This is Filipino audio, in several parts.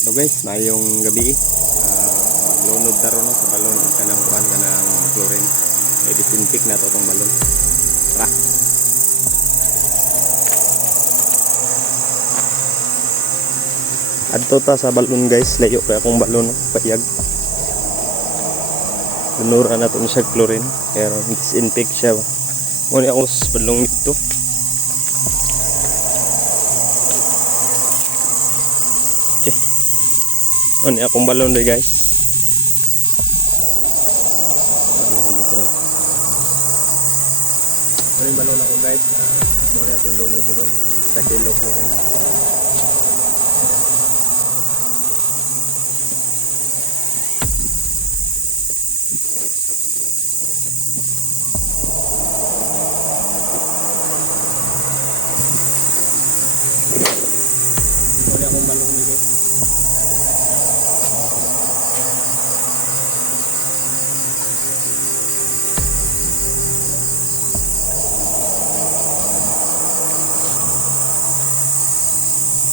So guys, mayong gabi maglunod taro no sa balon kanang kuan kanang chlorine. Disinfect na to tong balon. Tara. Adto ta sa balon guys, layo kay akong balon no, payag. Lunura na to siya chlorine, kaya disinfect siya. Muna ako sa balong ito. Okay. Ano akong balon dai guys. Ano yung balon ako guys? Muna ating lunod ko ron. Sa kilo ko rin. Muna akong balon ni guys.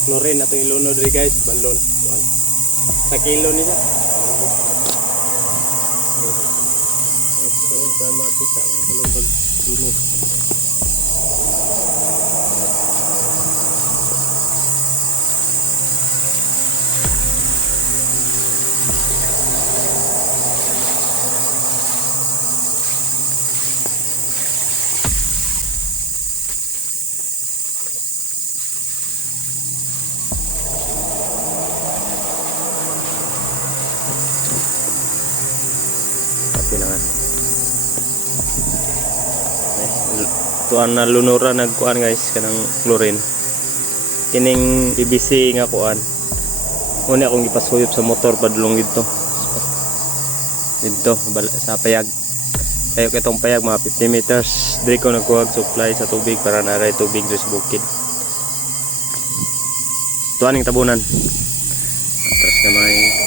Chlorine na ito yung lunod rin guys, balon. Sa kilo niya. Ito ang mati sa balon lunod. Pinangan. Tuan na lunura nagkuan guys kanang chlorine. Kining IBC nga kuan. Una akong gipasuyop sa motor padulong dito. Dito sa payag. Kayo kitong payag mga 50 meters. Diri ko nagkuhag supply sa tubig para naray tubig diri sa bukid. Tuan ning tabunan. Atras na may